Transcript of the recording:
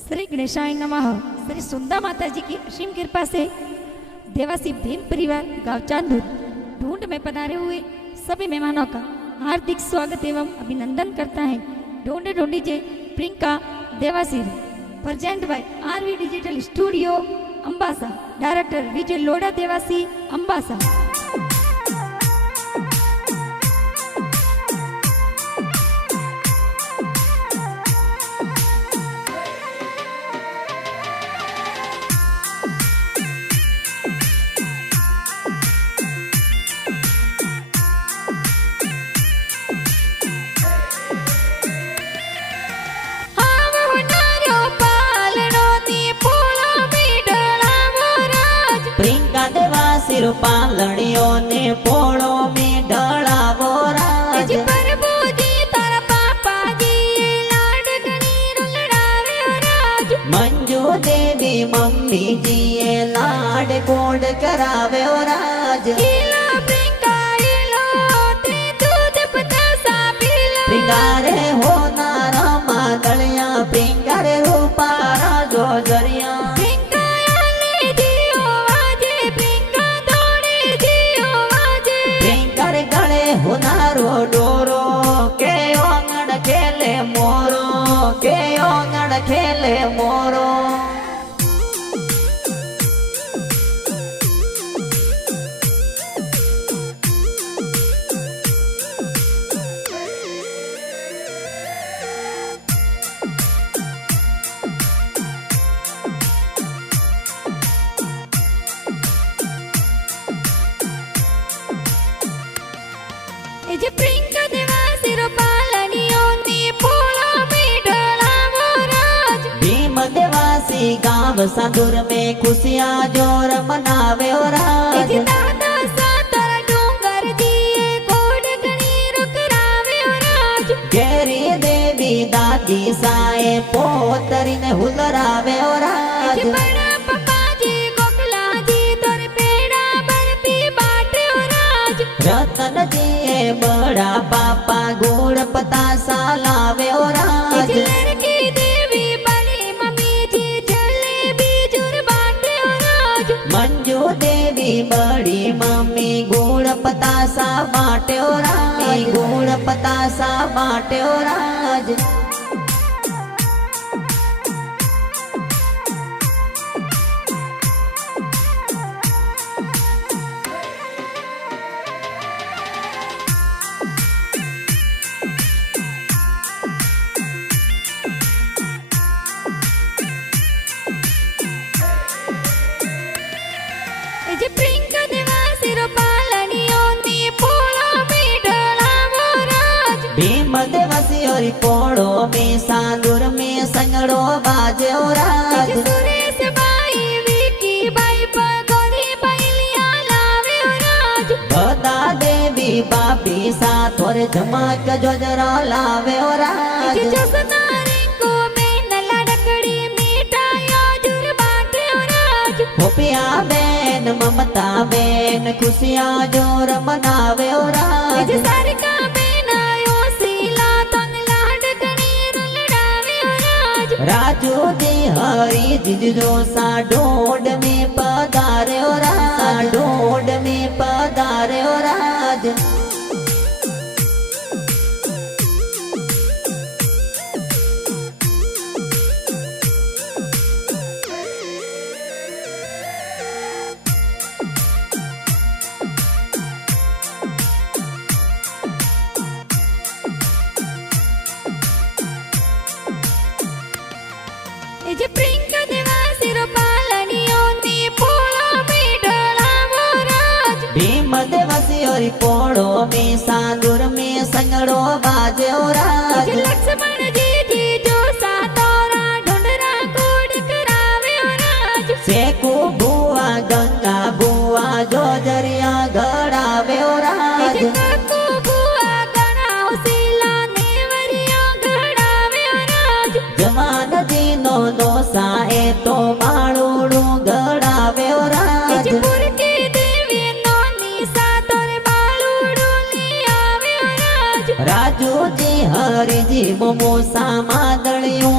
श्री गणेशाय नमः। श्री सुंदा माता जी की असीम कृपा से देवासी भीम परिवार गांव चांदूर ढूंढ में पधारे हुए सभी मेहमानों का हार्दिक स्वागत एवं अभिनंदन करता है। ढूंढे ढूंढीजे Priyanka Dewasi present by RV digital studio Ambasa. Director Vijay Lodha Dewasi Ambasa. सिर पालड़ियों ने पोड़ो में ढड़ावो राज। प्रभु जी तारा पापा जी लाडकनी रुलड़ावे राज। मंजू देवी मम्मी जी लाड कोड करावे राज। इला प्रिंका इलो ते दूध पतासा पीलो। प्रिंगारे हो नारा मादलिया प्रिंगारे हो पारा जो जरिया। हुनारो डोरो के ओंगड़ खेले मोरो के ओंगड़ खेले मोरो। प्रियंका देवासी पालनियों ने पोड़ो में ढड़ावो राज। भीम देवासी गांव सादुर में खुशियां जोर मनावे राज। दादा सातर डूंगर दिए कोड गणी रुकरावे राज। गेरी देवी दादी साए पोतरी ने हुलरावे राज। बड़ा पापा जी गोकला जी तोर पेड़ा बर्फी बाटे राज। रतन जी बड़ा पापा गुड़ पतासा लावे राज। लड़की देवी बड़ी मम्मी जी जलेबी जुर बाटे राज। मंजू देवी बड़ी मम्मी गुड़ पतासा बाटे राज। गुड़ पतासा बाटे राज। प्रियंका देवासी पालनियों ने पोड़ो में ढड़ावो राज। भीम देवासी और पोड़ो में सादुर में संगड़ो बाजे राज। सुरेश बाई विकी बाई पगोरी बैलिया लावे राज। बदा देवी बापी साथ और झमक जोजरा लावे राज। जसना रिंकू में नला डकड़ी मिठाइयों जुर बाटे राज। होपिया बेन ममता बेन खुशियां जोर मनावे राज। सरका बेन आयो सीला तन लाडकनी रुलड़ावे राज। राजू दी हरी जिजो सा ढोड में पधारे राज। ढोड में पधारे राज। प्रियंका देवासी पालनियों ने पोड़ो में ढड़ावो राज। भीम देवासी और पोड़ो में सादुर में संगड़ो बाजे राज। लक्ष्मण जी जी जो सातोरा ढूंढरा कोड करावे राज। सेकू बुआ गंगा बुआ जो जरिया गड़ावे राज। काकू बुआ गणाओ सीला नेवरिया गड़ावे राज। जमान जी नो साए तो माड़ूड़ू गड़ावे राज। पुरकी देवी नोनी सातोर बालूड़ू ले आवे राज। राजू जी हरि जी मोमो सामा दड़ियों